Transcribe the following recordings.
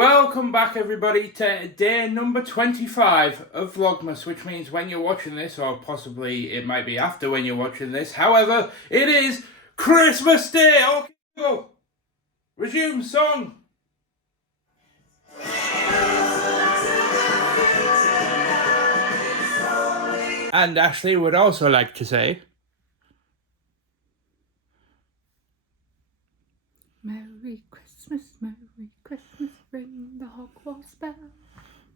Welcome back everybody to day number 25 of Vlogmas, which means when you're watching this, or possibly it might be after when you're watching this, however, it is Christmas Day! Okay, go! Resume song! And Ashley would also like to say... Merry Christmas, ring the Hogwarts bell.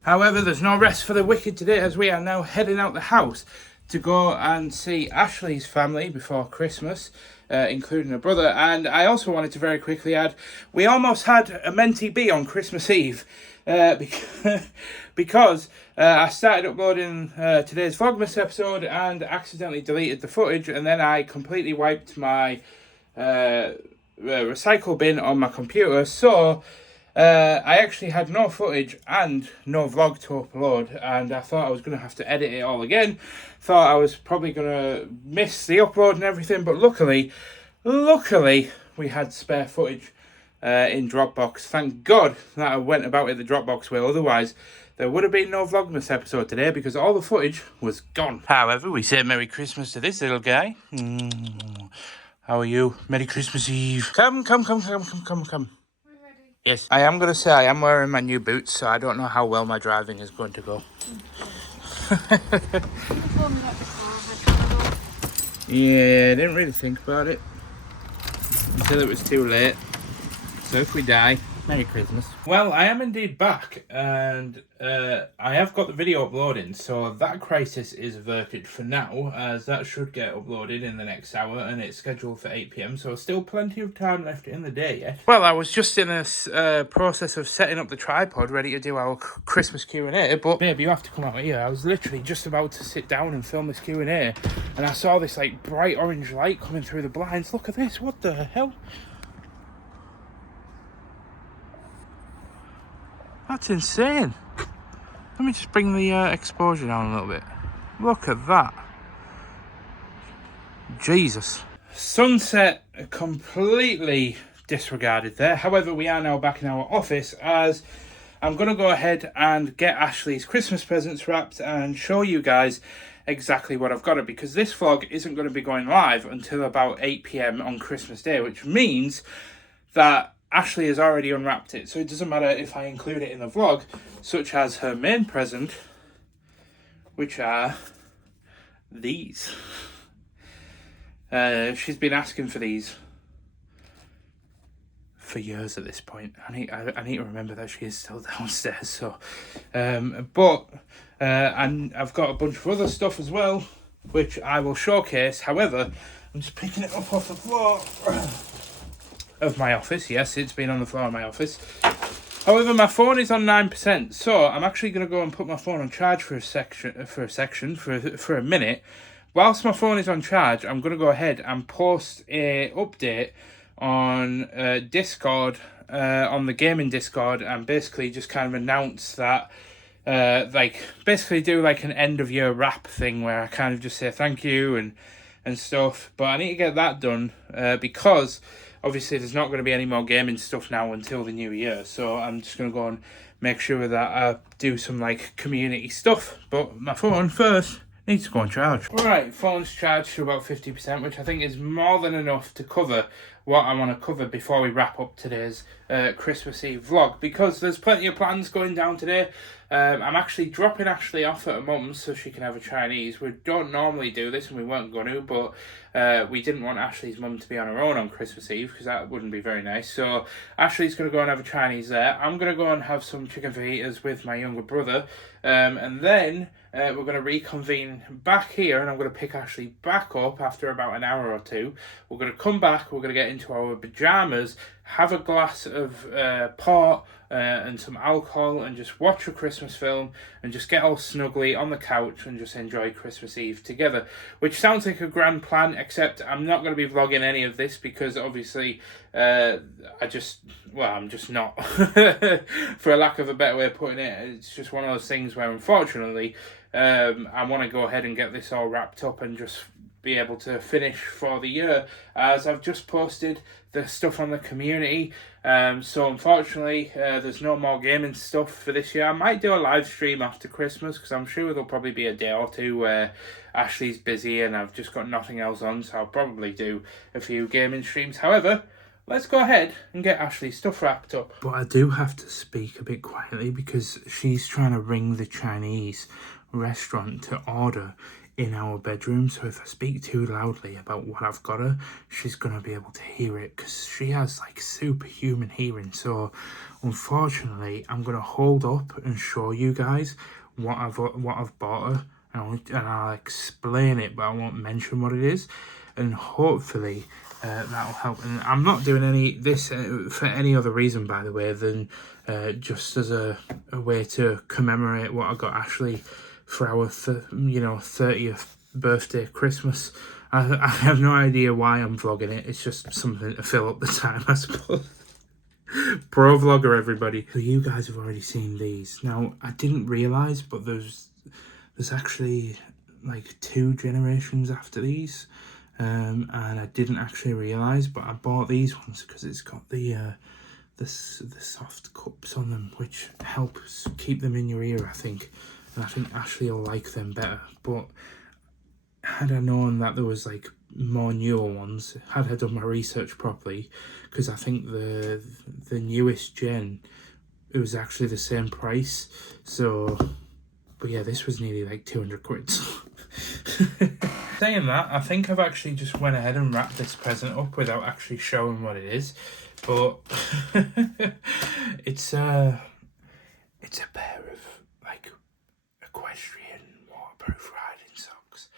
However, there's no rest for the wicked today, as we are now heading out the house to go and see Ashley's family before Christmas, including her brother. And I also wanted to very quickly add, we almost had a mentee be on Christmas Eve, because I started uploading today's Vlogmas episode and accidentally deleted the footage, and then I completely wiped my recycle bin on my computer, so I actually had no footage and no vlog to upload, and I thought I was going to have to edit it all again. Thought I was probably going to miss the upload and everything, but luckily we had spare footage in Dropbox. Thank God that I went about it the Dropbox way, otherwise there would have been no Vlogmas episode today because all the footage was gone. However, we say Merry Christmas to this little guy. How are you? Merry Christmas Eve. Come. We're ready. Yes, I am going to say I am wearing my new boots, so I don't know how well my driving is going to go. Yeah, I didn't really think about it until it was too late. So if we die, Merry Christmas. Well, I am indeed back, and I have got the video uploading, so that crisis is averted for now, as that should get uploaded in the next hour, and it's scheduled for 8 PM, so still plenty of time left in the day yet. Well, I was just in a process of setting up the tripod, ready to do our Christmas Q&A, but babe, you have to come out here. I was literally just about to sit down and film this Q&A, and I saw this like bright orange light coming through the blinds. Look at this, what the hell? That's insane. Let me just bring the exposure down a little bit. Look at that. Jesus. Sunset completely disregarded there. However, we are now back in our office, as I'm going to go ahead and get Ashley's Christmas presents wrapped and show you guys exactly what I've got her, because this vlog isn't going to be going live until about 8 PM on Christmas Day, which means that Ashley has already unwrapped it, so it doesn't matter if I include it in the vlog, such as her main present, which are these. She's been asking for these for years at this point. I need to remember that she is still downstairs. So, and I've got a bunch of other stuff as well, which I will showcase. However, I'm just picking it up off the floor of my office. Yes, it's been on the floor of my office. However, my phone is on 9%, so I'm actually going to go and put my phone on charge for a minute. Whilst my phone is on charge, I'm going to go ahead and post a update on Discord, on the gaming Discord, and basically just kind of announce that, basically do like an end of year wrap thing where I kind of just say thank you and stuff. But I need to get that done because obviously there's not going to be any more gaming stuff now until the new year. So I'm just going to go and make sure that I do some like community stuff. But my phone first needs to go on charge. Right, phone's charged to about 50%, which I think is more than enough to cover what I want to cover before we wrap up today's Christmas Eve vlog, because there's plenty of plans going down today. I'm actually dropping Ashley off at a mum's so she can have a Chinese. We don't normally do this, and we weren't going to, but we didn't want Ashley's mum to be on her own on Christmas Eve, because that wouldn't be very nice. So Ashley's going to go and have a Chinese there. I'm going to go and have some chicken fajitas with my younger brother, and then we're going to reconvene back here, and I'm going to pick Ashley back up after about an hour or two. We're going to come back, we're going to get into our pyjamas, have a glass of port and some alcohol, and just watch a Christmas film and just get all snuggly on the couch and just enjoy Christmas Eve together, which sounds like a grand plan, except I'm not going to be vlogging any of this because obviously I'm just not for a lack of a better way of putting it. It's just one of those things where unfortunately I want to go ahead and get this all wrapped up and just be able to finish for the year, as I've just posted the stuff on the community. So unfortunately, there's no more gaming stuff for this year. I might do a live stream after Christmas, because I'm sure there'll probably be a day or two where Ashley's busy and I've just got nothing else on, so I'll probably do a few gaming streams. However, let's go ahead and get Ashley's stuff wrapped up. But I do have to speak a bit quietly because she's trying to ring the Chinese restaurant to order in our bedroom. So if I speak too loudly about what I've got her, she's going to be able to hear it because she has like superhuman hearing. So unfortunately, I'm going to hold up and show you guys what I've bought her. And I'll explain it, but I won't mention what it is. And hopefully that'll help. And I'm not doing this for any other reason, by the way, than just as a way to commemorate what I got Ashley for our 30th birthday Christmas. I have no idea why I'm vlogging it. It's just something to fill up the time, I suppose. Pro vlogger, everybody. So you guys have already seen these. Now, I didn't realise, but there's actually like 2 generations after these. And I didn't actually realise, but I bought these ones because it's got the soft cups on them, which helps keep them in your ear, I think. And I think Ashley will like them better. But had I known that there was like more newer ones, had I done my research properly, because I think the newest gen, it was actually the same price. So, but yeah, this was nearly like 200 quid. Saying that, I think I've actually just went ahead and wrapped this present up without actually showing what it is. But it's a pair of like equestrian waterproof riding socks.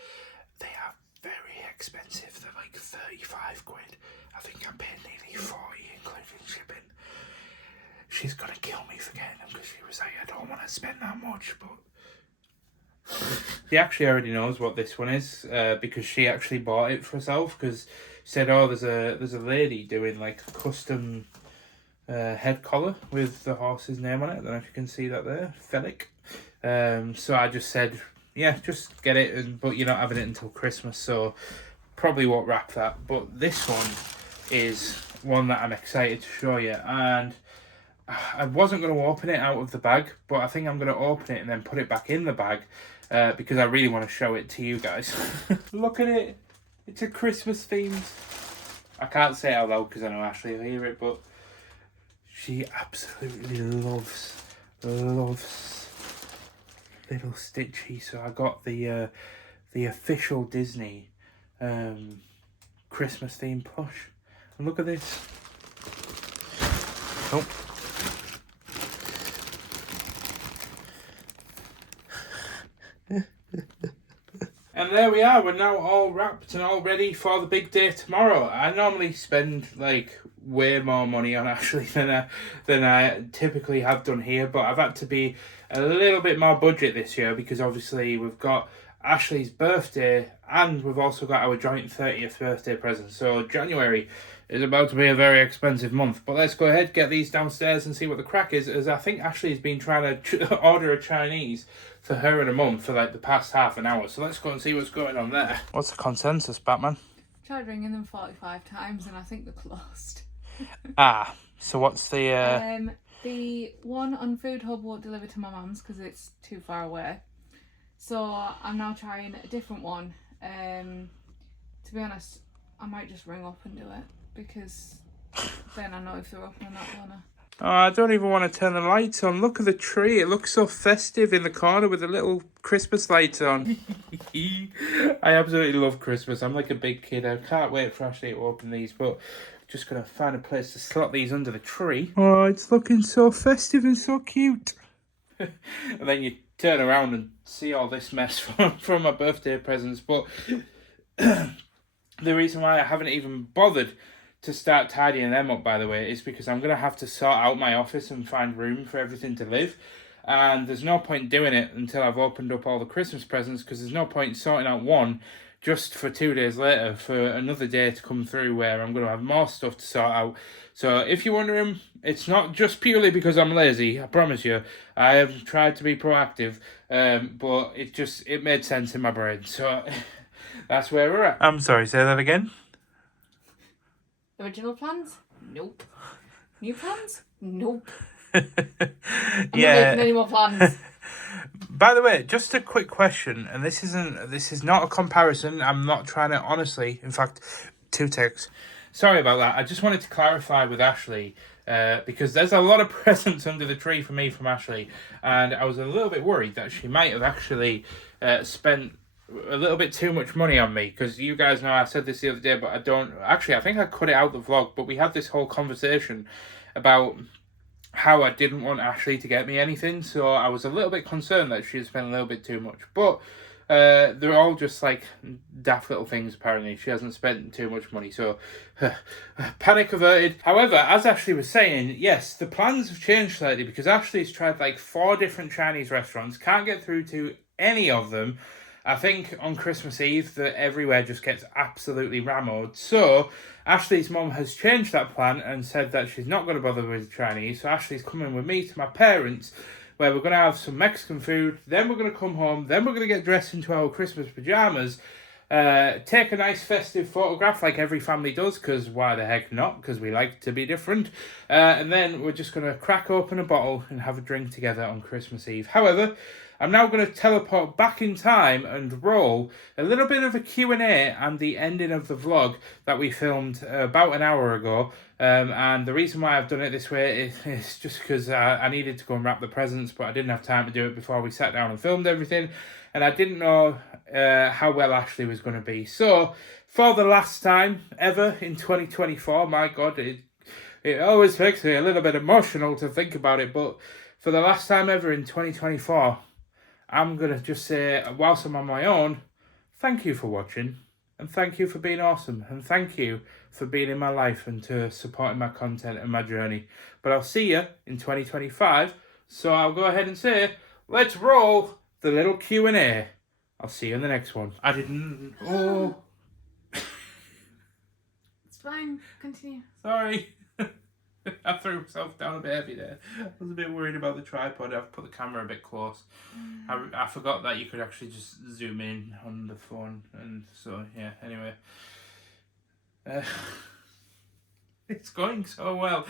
They are very expensive. They're like 35 quid. I think I'm paying nearly 40 including shipping. She's gonna kill me for getting them because she was like, I don't want to spend that much, but she actually already knows what this one is because she actually bought it for herself, because she said, oh, there's a lady doing like a custom head collar with the horse's name on it. I don't know if you can see that there, Felic. So I just said, yeah, just get it, but you're not having it until Christmas, so probably won't wrap that. But this one is one that I'm excited to show you, and I wasn't going to open it out of the bag, but I think I'm going to open it and then put it back in the bag because I really want to show it to you guys. Look at it. It's a Christmas themed. I can't say it out loud because I know Ashley will hear it, but she absolutely loves little Stitchy. So I got the official Disney Christmas themed plush. And look at this. Oh. And there we are, we're now all wrapped and all ready for the big day tomorrow. I normally spend like way more money on Ashley than I typically have done here, but I've had to be a little bit more budget this year because obviously we've got Ashley's birthday and we've also got our joint 30th birthday present. So January is about to be a very expensive month. But let's go ahead, get these downstairs and see what the crack is, as I think Ashley's been trying to order a Chinese for her and her mum for like the past half an hour. So let's go and see what's going on there. What's the consensus, Batman? Tried ringing them 45 times and I think they're closed. So what's the... The one on Food Hub won't deliver to my mum's because it's too far away. So I'm now trying a different one. To be honest, I might just ring up and do it because then I know if they're open or not, won't I? Oh, I don't even want to turn the lights on. Look at the tree. It looks so festive in the corner with the little Christmas lights on. I absolutely love Christmas. I'm like a big kid. I can't wait for Ashley to open these, but just going to find a place to slot these under the tree. Oh, it's looking so festive and so cute. And then you turn around and see all this mess from my birthday presents. But the reason why I haven't even bothered to start tidying them up, by the way, is because I'm going to have to sort out my office and find room for everything to live. And there's no point doing it until I've opened up all the Christmas presents, because there's no point sorting out one just for 2 days later for another day to come through where I'm going to have more stuff to sort out. So if you're wondering, it's not just purely because I'm lazy, I promise you. I have tried to be proactive, but it made sense in my brain. So That's where we're at. I'm sorry, say that again. Original plans? Nope. New plans? Nope. I'm not Yeah. making any more plans. By the way, just a quick question, and this is not a comparison. I'm not trying to, honestly. In fact, 2 ticks. Sorry about that. I just wanted to clarify with Ashley, because there's a lot of presents under the tree for me from Ashley, and I was a little bit worried that she might have actually spent a little bit too much money on me, because you guys know I said this the other day, but I don't actually. I think I cut it out the vlog, but we had this whole conversation about how I didn't want Ashley to get me anything, so I was a little bit concerned that she had spent a little bit too much. But they're all just like daft little things, apparently. She hasn't spent too much money, so panic averted. However, as Ashley was saying, yes, the plans have changed slightly because Ashley's tried like 4 different Chinese restaurants, can't get through to any of them. I think on Christmas Eve that everywhere just gets absolutely rammed. So Ashley's mum has changed that plan and said that she's not going to bother with Chinese. So Ashley's coming with me to my parents, where we're going to have some Mexican food. Then we're going to come home. Then we're going to get dressed into our Christmas pajamas. Take a nice festive photograph like every family does, because why the heck not? Because we like to be different. And then we're just going to crack open a bottle and have a drink together on Christmas Eve. However, I'm now going to teleport back in time and roll a little bit of a Q&A and the ending of the vlog that we filmed about an hour ago. And the reason why I've done it this way is just because I needed to go and wrap the presents, but I didn't have time to do it before we sat down and filmed everything. And I didn't know how well Ashley was going to be. So, for the last time ever in 2024, my God, it always makes me a little bit emotional to think about it, but for the last time ever in 2024, I'm going to just say, whilst I'm on my own, thank you for watching, and thank you for being awesome, and thank you for being in my life and to supporting my content and my journey. But I'll see you in 2025, so I'll go ahead and say, let's roll the little Q&A. I'll see you in the next one. I didn't... Oh. It's fine. Continue. Sorry. I threw myself down a bit heavy there. I was a bit worried about the tripod. I've put the camera a bit close. I forgot that you could actually just zoom in on the phone. And so, yeah, anyway. It's going so well.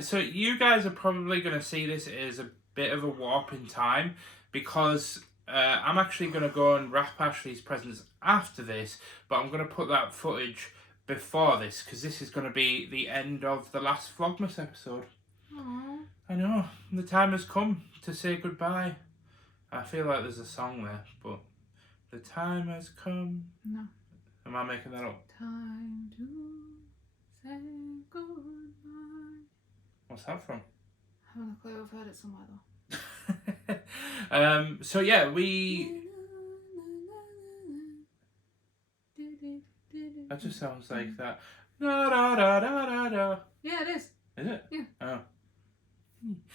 So you guys are probably going to see this as a bit of a warp in time, because I'm actually going to go and wrap Ashley's presents after this, but I'm going to put that footage before this, because this is going to be the end of the last Vlogmas episode. Aww. I know, the time has come to say goodbye. I feel like there's a song there, but the time has come. No. Am I making that up? Time to say goodbye. What's that from? I haven't a clue. I've heard it somewhere though. So yeah, we... That just sounds like that. Da, da, da, da, da, da. Yeah, it is. Is it? Yeah. Oh.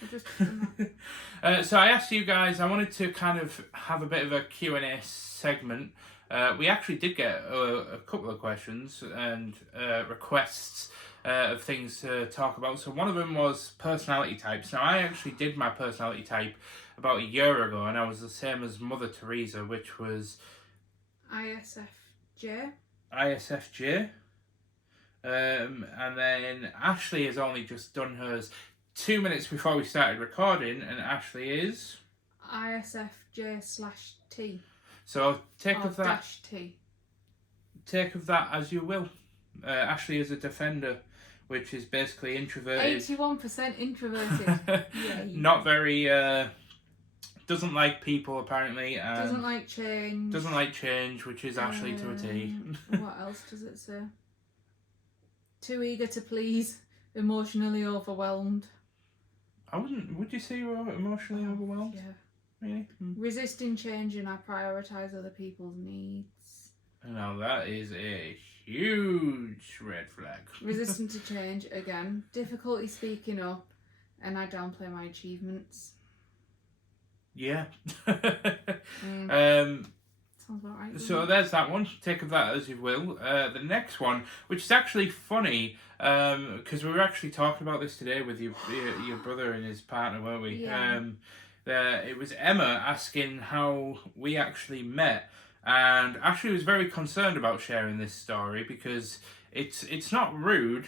I just So I asked you guys, I wanted to kind of have a bit of a Q&A segment. We actually did get a couple of questions and requests of things to talk about. So one of them was personality types. Now I actually did my personality type about a year ago, and I was the same as Mother Teresa, which was... ISFJ. ISFJ. And then Ashley has only just done hers 2 minutes before we started recording, and Ashley is... ISFJ/T. So take of that... -T. Take of that as you will. Ashley is a defender, which is basically introverted. 81% introverted. Yay. Not very... doesn't like people, apparently. Doesn't like change. Doesn't like change, which is Ashley to a T. What else does it say? Too eager to please. Emotionally overwhelmed. I wouldn't... Would you say you were emotionally overwhelmed? Yeah. Really? Resisting change, and I prioritise other people's needs. Now that is a huge red flag. Resistant to change, again. Difficulty speaking up, and I downplay my achievements. Yeah. Sounds about right. So there's that one. Take of that as you will. The next one, which is actually funny, because we were actually talking about this today with your brother and his partner, weren't we? Yeah. It was Emma asking how we actually met, And Ashley was very concerned about sharing this story because it's not rude.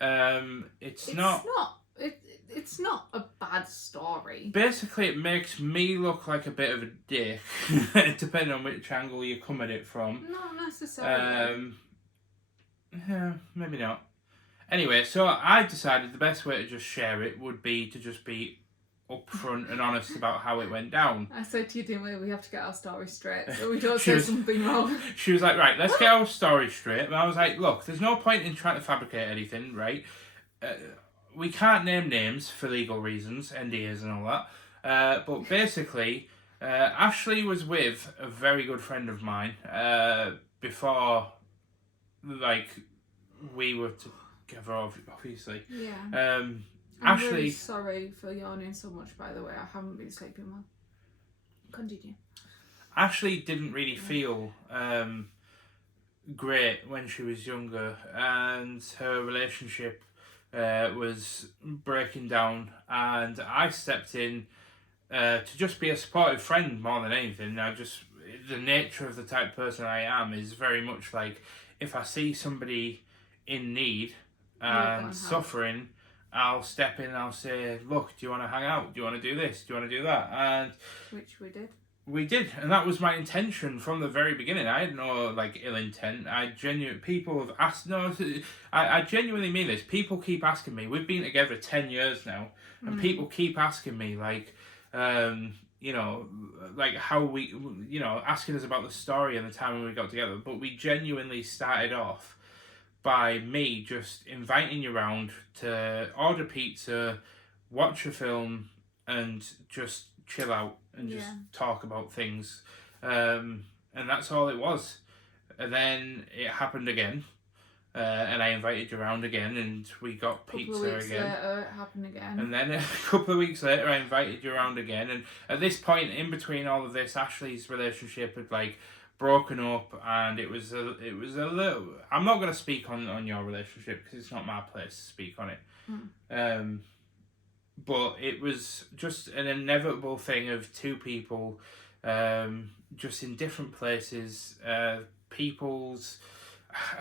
It's not. It's not a bad story. Basically, it makes me look like a bit of a dick, depending on which angle you come at it from. Not necessarily. Yeah, maybe not. Anyway, so I decided the best way to just share it would be to just be upfront and honest about how it went down. I said to you, didn't we have to get our story straight so we don't She say was- something wrong. She was like, right, let's get our story straight. And I was like, look, there's no point in trying to fabricate anything, right? We can't name names for legal reasons, NDAs and all that. But basically, Ashley was with a very good friend of mine before, like, we were together, obviously. Yeah. I'm I'm really Ashley, sorry for yawning so much, by the way. I haven't been sleeping well. Continue. Ashley didn't really feel great when she was younger, and her relationship was breaking down, and I stepped in to just be a supportive friend more than anything. The nature of the type of person I am is very much like, if I see somebody in need and suffering, I'll step in and I'll say, look, do you want to hang out? Do you want to do this? Do you want to do that? And Which we did. we did, and that was my intention from the very beginning. I had no like ill intent. People have asked. No, I genuinely mean this. People keep asking me. We've been together 10 years now, and people keep asking me like, you know, like how we, you know, asking us about the story and the time when we got together. But we genuinely started off by me just inviting you around to order pizza, watch a film, and just chill out and just talk about things. And that's all it was. And then it happened again. And I invited you around again, and we got pizza A couple of weeks again. later, it happened again. And then a couple of weeks later, I invited you around again. And at this point, in between all of this, Ashley's relationship had like broken up, and it was a little. I'm not going to speak on your relationship because it's not my place to speak on it. But it was just an inevitable thing of two people, just in different places. I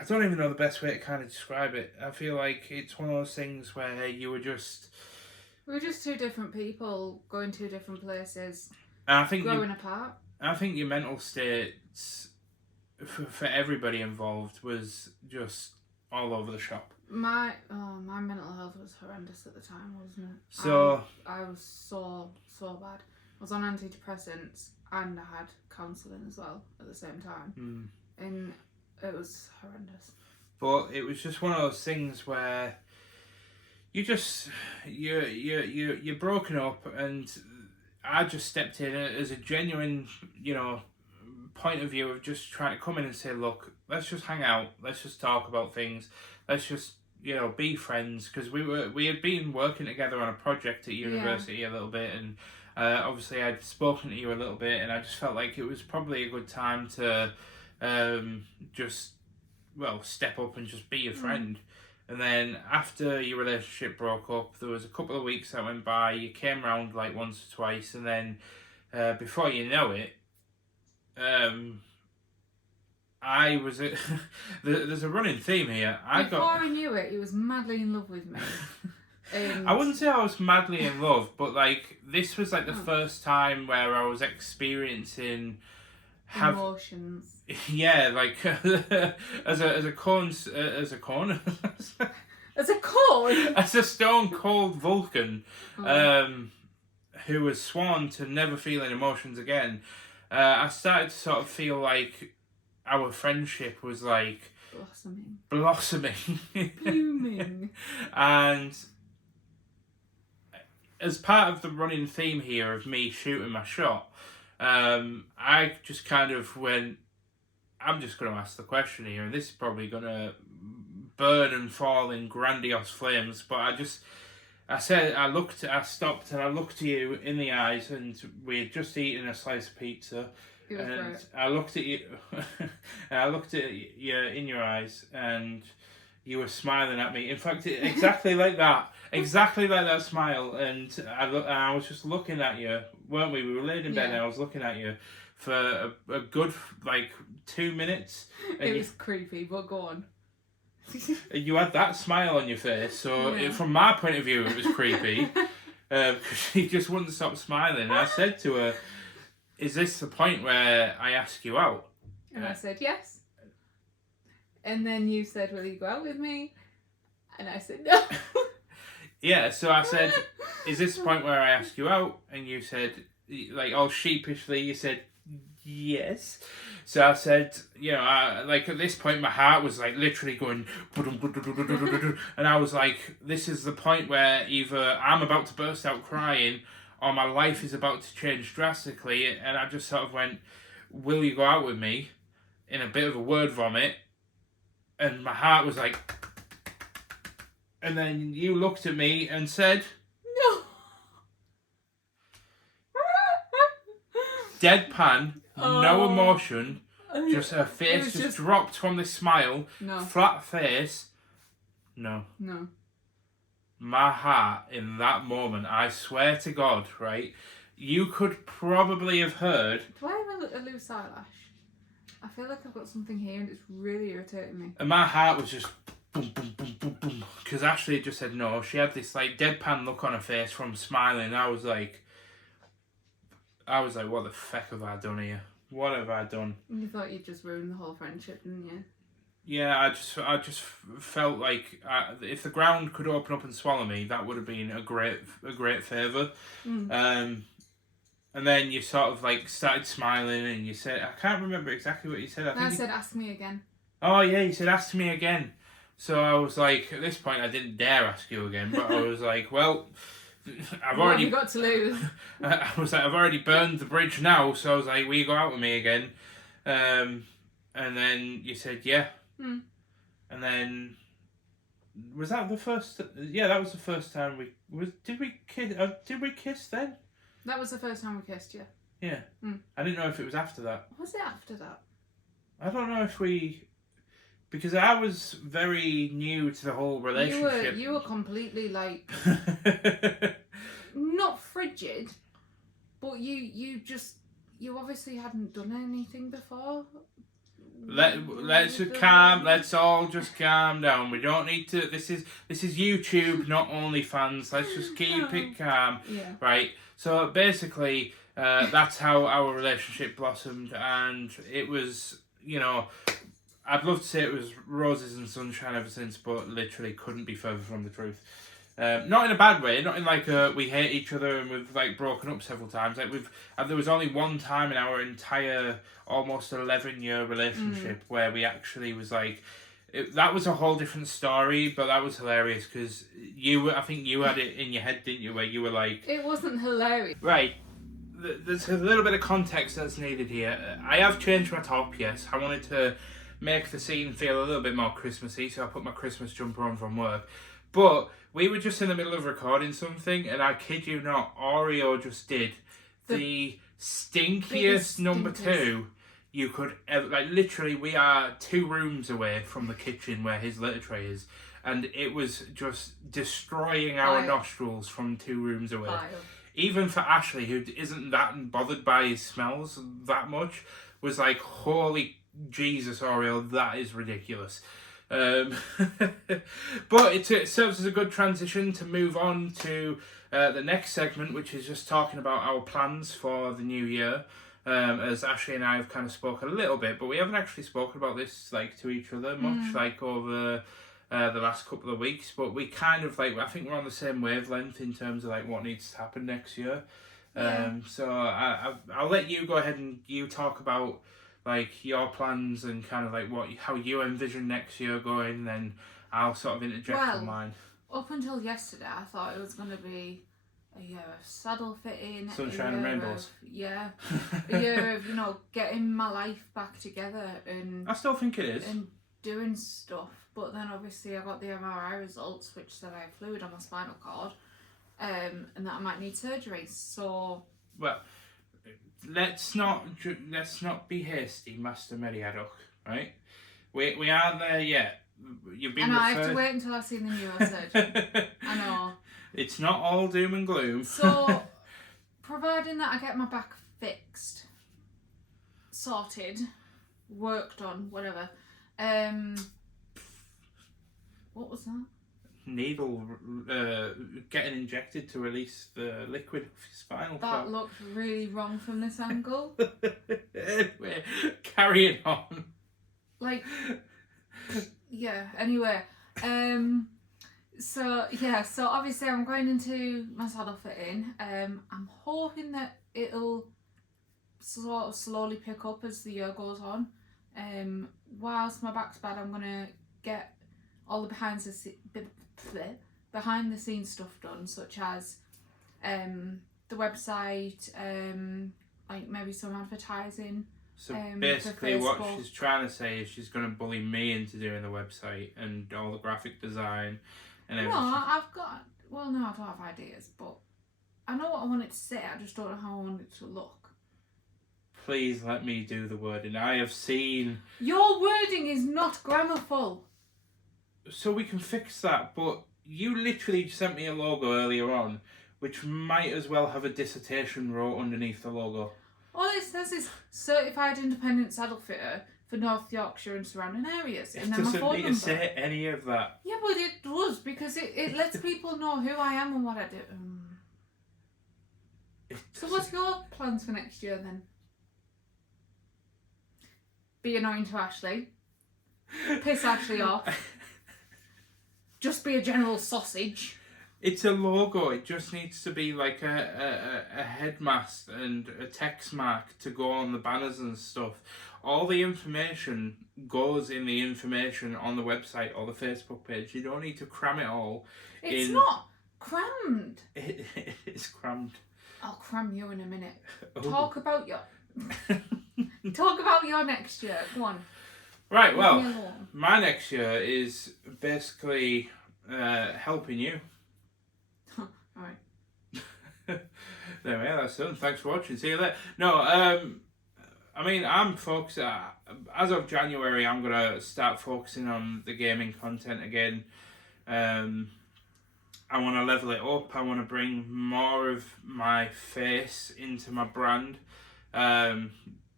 don't even know the best way to kind of describe it. I feel like it's one of those things where you were just. We were just two different people going to different places, I think growing apart. I think your mental states for everybody involved was just all over the shop. My mental health was horrendous at the time, wasn't it? So I was so bad. I was on antidepressants and I had counselling as well at the same time, and it was horrendous. But it was just one of those things where you're broken up, and I just stepped in as a genuine, you know, point of view of just trying to come in and say, look, let's just hang out, let's just talk about things, let's just, you know, be friends, because we had been working together on a project at university a little bit, and obviously I'd spoken to you a little bit, and I just felt like it was probably a good time to just, well, step up and just be a friend. And then after your relationship broke up, there was a couple of weeks that went by, you came round like once or twice, and then before you know it, I was there's a running theme here. Before I knew it, he was madly in love with me. I wouldn't say I was madly in love, but like this was like the first time where I was experiencing emotions. Yeah, like as a cone, as a stone cold Vulcan, who was sworn to never feeling emotions again. I started to sort of feel like our friendship was like blossoming, blooming, and as part of the running theme here of me shooting my shot, I just kind of went, I'm just going to ask the question here, and this is probably going to burn and fall in grandiose flames, but I stopped and I looked you in the eyes, and we had just eaten a slice of pizza, and great. I looked at you, and I looked at you in your eyes, and you were smiling at me. In fact, exactly like that. Exactly like that smile. And I was just looking at you, weren't we? We were laying in bed and I was looking at you for a good, like, 2 minutes. It was creepy, but go on. You had that smile on your face, so from my point of view, it was creepy. Because she just wouldn't stop smiling. And I said to her, is this the point where I ask you out? And I said, yes. And then you said, will you go out with me? And I said, no. Yeah, so I said, is this the point where I ask you out? And you said, like, all sheepishly, you said, yes. So I said, you know, like, at this point, my heart was, like, literally going, and I was like, this is the point where either I'm about to burst out crying or my life is about to change drastically. And I just sort of went, will you go out with me? In a bit of a word vomit. And my heart was like, and then you looked at me and said, no. Deadpan, no emotion, just her face just dropped from this smile, flat face. No. My heart in that moment, I swear to God, right? You could probably have heard. Do I have a loose eyelash? I feel like I've got something here and it's really irritating me. And my heart was just boom, boom, boom, boom, boom. Because Ashley just said no. She had this like deadpan look on her face from smiling. I was like, what the feck have I done here? What have I done? And you thought you'd just ruined the whole friendship, didn't you? Yeah, I just felt like if the ground could open up and swallow me, that would have been a great favour. And then you sort of like started smiling and you said, I can't remember exactly what you said. I said, ask me again. Oh yeah, you said, ask me again. So I was like, at this point I didn't dare ask you again, but I was like, well, What have you got to lose? I was like, I've already burned the bridge now, so I was like, will you go out with me again? And then you said, yeah. And then, was that the first? Yeah, that was the first time Did we kiss? Did we kiss then? That was the first time we kissed, yeah. Yeah. I didn't know if it was after that. Was it after that? I don't know if we, because I was very new to the whole relationship. You were completely like not frigid, but you obviously hadn't done anything before. Let's all just calm down. We don't need to. This is YouTube, not OnlyFans. Let's just keep it calm, right? So basically, that's how our relationship blossomed, and it was, you know, I'd love to say it was roses and sunshine ever since, but literally couldn't be further from the truth. Not in a bad way, not in like we hate each other and we've like broken up several times. Like there was only one time in our entire almost 11-year relationship where we actually was like, that was a whole different story, but that was hilarious because I think you had it in your head, didn't you, where you were like, it wasn't hilarious. Right. There's a little bit of context that's needed here. I have changed my top, yes. I wanted to make the scene feel a little bit more Christmassy, so I put my Christmas jumper on from work. But we were just in the middle of recording something, and I kid you not, Oreo just did the stinkiest number 2 you could ever. Like, literally, we are 2 rooms away from the kitchen where his litter tray is, and it was just destroying our nostrils from 2 rooms away. Even for Ashley, who isn't that bothered by his smells that much, was like, holy Jesus, Oreo, that is ridiculous. But it serves as a good transition to move on to the next segment, which is just talking about our plans for the new year. As Ashley and I have kind of spoken a little bit, but we haven't actually spoken about this like to each other much, like over the last couple of weeks. But we kind of like, I think we're on the same wavelength in terms of like what needs to happen next year. So I'll let you go ahead and you talk about like your plans and kind of like how you envision next year going, and then I'll sort of interject on mine. Up until yesterday, I thought it was going to be a year of saddle fitting, sunshine and rainbows. A year of, you know, getting my life back together, and I still think it is, and doing stuff. But then obviously I got the MRI results, which said I had fluid on my spinal cord, and that I might need surgery. So well, let's not be hasty, Master Meriadoc, right? We aren't there yet, you've been And I have to referred... wait until I've seen the neurosurgeon. I know. It's not all doom and gloom. So, providing that I get my back fixed, sorted, worked on, whatever. What was that? Needle getting injected to release the liquid off your spinal cord. That looked really wrong from this angle. Anyway, carrying on. Like, yeah, anyway. So obviously I'm going into my saddle fitting. I'm hoping that it'll sort of slowly pick up as the year goes on. Whilst my back's bad, I'm gonna get all the behind the scenes stuff done, such as the website, like maybe some advertising. So basically what she's trying to say is she's going to bully me into doing the website and all the graphic design and everything. No, I don't have ideas, but I know what I want it to say, I just don't know how I want it to look. Please let me do the wording. I have seen... Your wording is not grammarful. So we can fix that, but you literally sent me a logo earlier on, which might as well have a dissertation wrote underneath the logo. All it says is Certified Independent Saddle Fitter for North Yorkshire and surrounding areas. It and then my doesn't phone need number. to say any of that. Yeah, but it does, because it lets people know who I am and what I do. So what's your plans for next year then? Be annoying to Ashley. Piss Ashley off. Just be a general sausage. It's a logo. It just needs to be like a headmast and a text mark to go on the banners and stuff. All the information goes in the information on the website or the Facebook page. You don't need to cram it all. It's not crammed. It is crammed. I'll cram you in a minute. Oh. Talk about your next year. Go on. Right, well, my next year is basically helping you. Alright. There we are, that's done. Thanks for watching. See you later. No, I mean, I'm focused. As of January, I'm going to start focusing on the gaming content again. I want to level it up. I want to bring more of my face into my brand.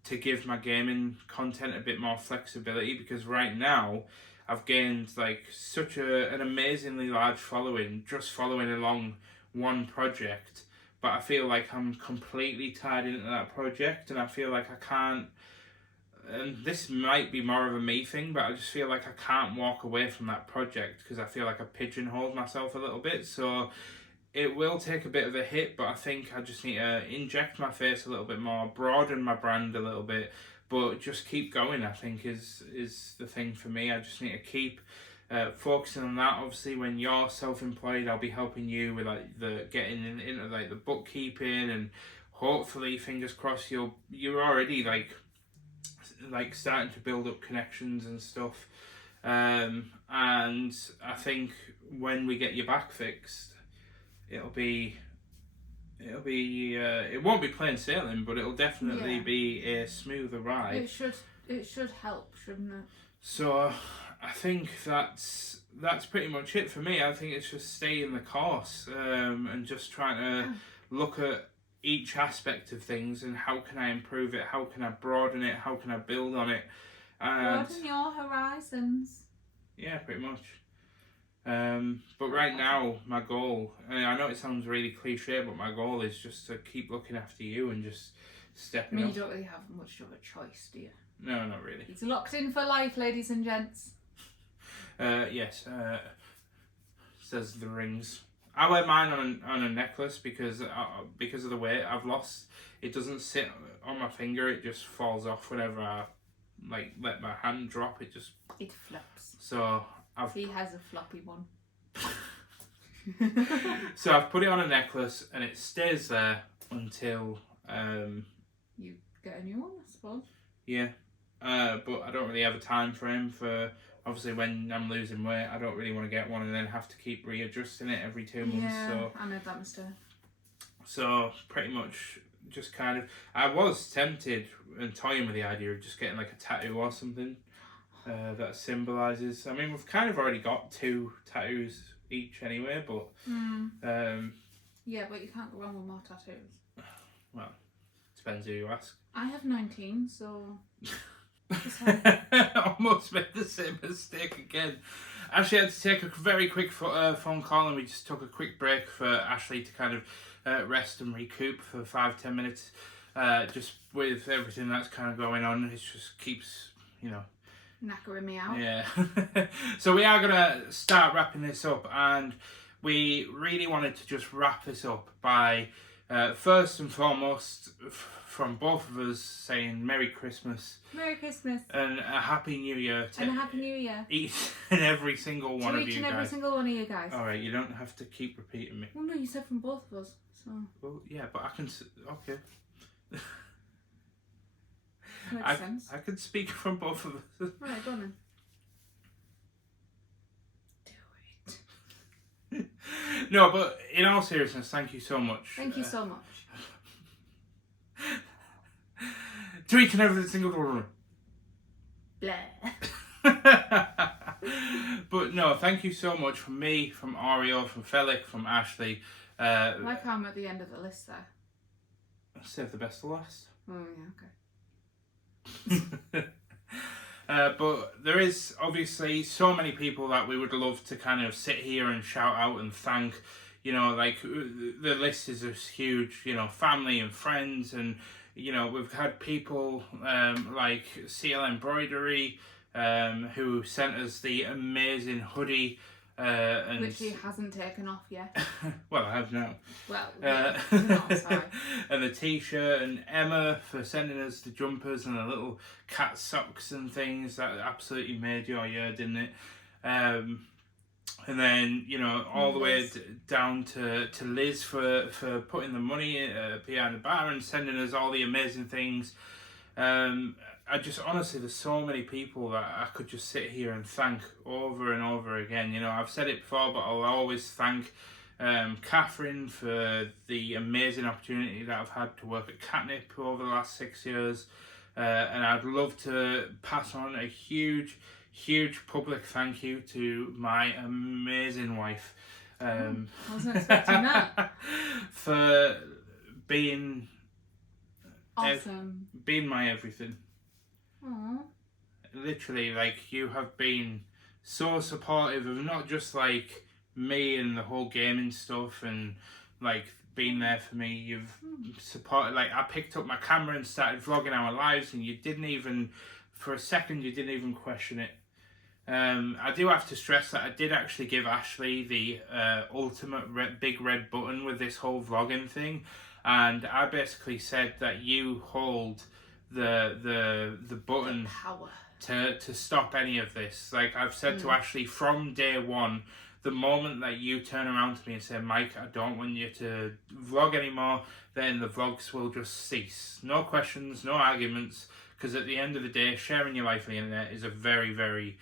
To give my gaming content a bit more flexibility, because right now I've gained like such an amazingly large following just following along one project, but I feel like I'm completely tied into that project and I feel like I can't, and this might be more of a me thing, but I just feel like I can't walk away from that project because I feel like I pigeonholed myself a little bit. So it will take a bit of a hit, but I think I just need to inject my face a little bit more, broaden my brand a little bit, but just keep going, I think, is the thing for me. I just need to keep focusing on that. Obviously, when you're self-employed, I'll be helping you with like the getting into like the bookkeeping, and hopefully, fingers crossed, you're already like starting to build up connections and stuff. And I think when we get your back fixed, it won't be plain sailing, but it'll definitely be a smoother ride. It should help, shouldn't it? So I think that's pretty much it for me. I think it's just staying the course, and just trying to look at each aspect of things and how can I improve it, how can I broaden it, how can I build on it. And broaden your horizons. Yeah, pretty much. But right now, my goal, and I know it sounds really cliche, but my goal is just to keep looking after you and just stepping up. You don't really have much of a choice, do you? No, not really. He's locked in for life, ladies and gents. Yes, says the rings. I wear mine on a necklace because of the weight I've lost. It doesn't sit on my finger, it just falls off whenever I let my hand drop. It flops. So he has a floppy one. So I've put it on a necklace and it stays there until you get a new one, I suppose. Yeah, but I don't really have a time frame for, obviously when I'm losing weight, I don't really want to get one and then have to keep readjusting it every 2 months. Yeah, so I made that mistake. So pretty much just kind of, I was tempted and toying with the idea of just getting like a tattoo or something. that symbolises. I mean, we've kind of already got 2 tattoos each anyway, but yeah, but you can't go wrong with more tattoos. Well, depends who you ask. I have 19, so almost made the same mistake again. Ashley had to take a very quick phone call, and we just took a quick break for Ashley to kind of rest and recoup for 5-10 minutes. Just with everything that's kind of going on, it just keeps, knackering me out. Yeah. So we are going to start wrapping this up, and we really wanted to just wrap this up by first and foremost from both of us saying Merry Christmas. Merry Christmas. And a Happy New Year to and a Happy New Year. each and every single one of you guys. To each and every single one of you guys. Alright, you don't have to keep repeating me. Well, no, you said from both of us, so... Well, yeah, but I can... Okay. Makes sense. I could speak from both of us. Right, go on then. Do it. No, but in all seriousness, thank you so much. Thank you so much. To each and every single one. Blah. But no, thank you so much from me, from Oreo, from Felix, from Ashley. Like I'm at the end of the list there. Save the best for last. Oh, yeah, okay. But there is obviously so many people that we would love to kind of sit here and shout out and thank. Like the list is just huge, family and friends, and we've had people like CL Embroidery who sent us the amazing hoodie. Which he hasn't taken off yet. Well, I have now. Well, no, sorry. And the t-shirt, and Emma for sending us the jumpers and the little cat socks and things. That absolutely made your year, didn't it? And then, all the way down to Liz for putting the money behind the bar and sending us all the amazing things. I just, honestly, there's so many people that I could just sit here and thank over and over again. I've said it before, but I'll always thank Catherine for the amazing opportunity that I've had to work at Katnipp over the last 6 years. And I'd love to pass on a huge public thank you to my amazing wife. I wasn't expecting that. For being awesome. Being my everything. Aww. Literally, you have been so supportive of not just me and the whole gaming stuff, and being there for me. You've supported, I picked up my camera and started vlogging our lives, and you didn't even, for a second, you didn't even question it. I do have to stress that I did actually give Ashley the ultimate big red button with this whole vlogging thing, and I basically said that you hold the button, the power to stop any of this. I've said to Ashley from day one, the moment that you turn around to me and say, Mike, I don't want you to vlog anymore, then the vlogs will just cease. No questions, no arguments, because at the end of the day, sharing your life on the internet is a very, very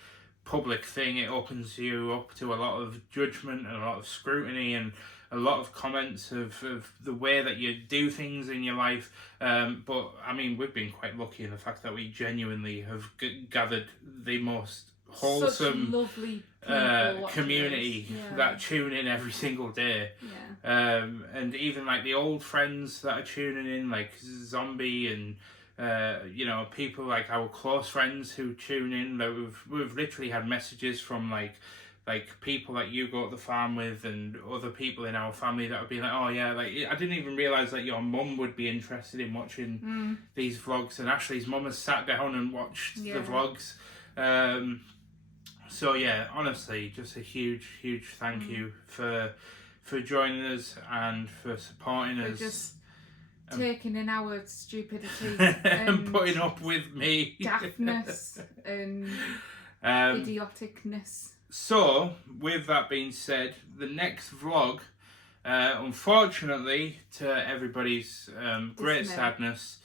public thing. It opens you up to a lot of judgment and a lot of scrutiny and a lot of comments of the way that you do things in your life. But I mean, we've been quite lucky in the fact that we genuinely have gathered the most wholesome, lovely community that tune in every single day. And even the old friends that are tuning in, like Zombie, and people like our close friends who tune in. We've literally had messages from people that you go to the farm with, and other people in our family that would be like, oh yeah, I didn't even realise that your mum would be interested in watching these vlogs, and Ashley's mum has sat down and watched the vlogs. So yeah, honestly, just a huge thank you for joining us and for supporting us. Just taking in our stupidity and putting up with me. Daftness and idioticness. So, with that being said, the next vlog, unfortunately, to everybody's great sadness,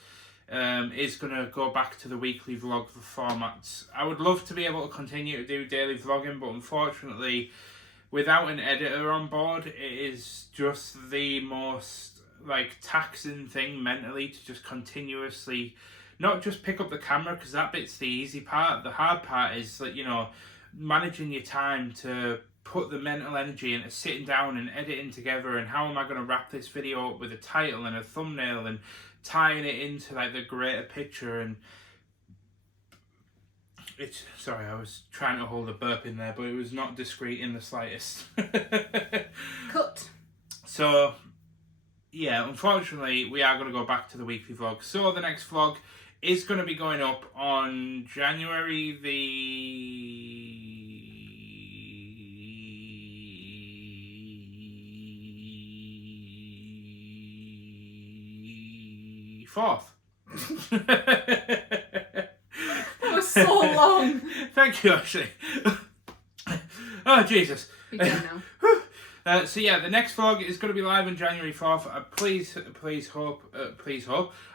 is going to go back to the weekly vlog formats. I would love to be able to continue to do daily vlogging, but unfortunately, without an editor on board, it is just the most taxing thing mentally to just continuously not just pick up the camera, because that bit's the easy part. The hard part is that, you know, managing your time to put the mental energy into sitting down and editing together, and how am I going to wrap this video up with a title and a thumbnail and tying it into like the greater picture. And it's, sorry, I was trying to hold a burp in there, but it was not discreet in the slightest. Cut. So yeah, unfortunately we are going to go back to the weekly vlog. So the next vlog is going to be going up on January the 4th. That was so long. Thank you, Ashley. Oh, Jesus. We go now. So yeah, the next vlog is going to be live on January 4th. Please hope.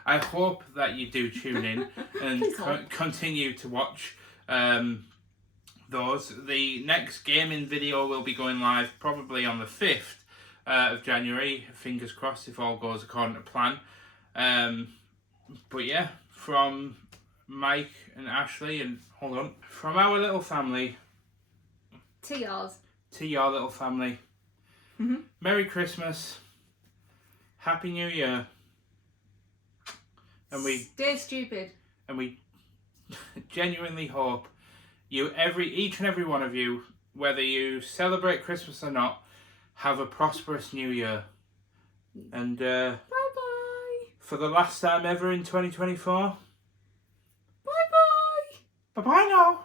I hope that you do tune in and continue to watch those. The next gaming video will be going live probably on the 5th of January. Fingers crossed if all goes according to plan. But yeah, from Mike and Ashley, and hold on, from our little family to yours, to your little family. Mm-hmm. Merry Christmas, Happy New Year, and we stay stupid. And we genuinely hope you, each and every one of you, whether you celebrate Christmas or not, have a prosperous New Year. And bye bye. For the last time ever in 2024. Bye bye. Bye bye now.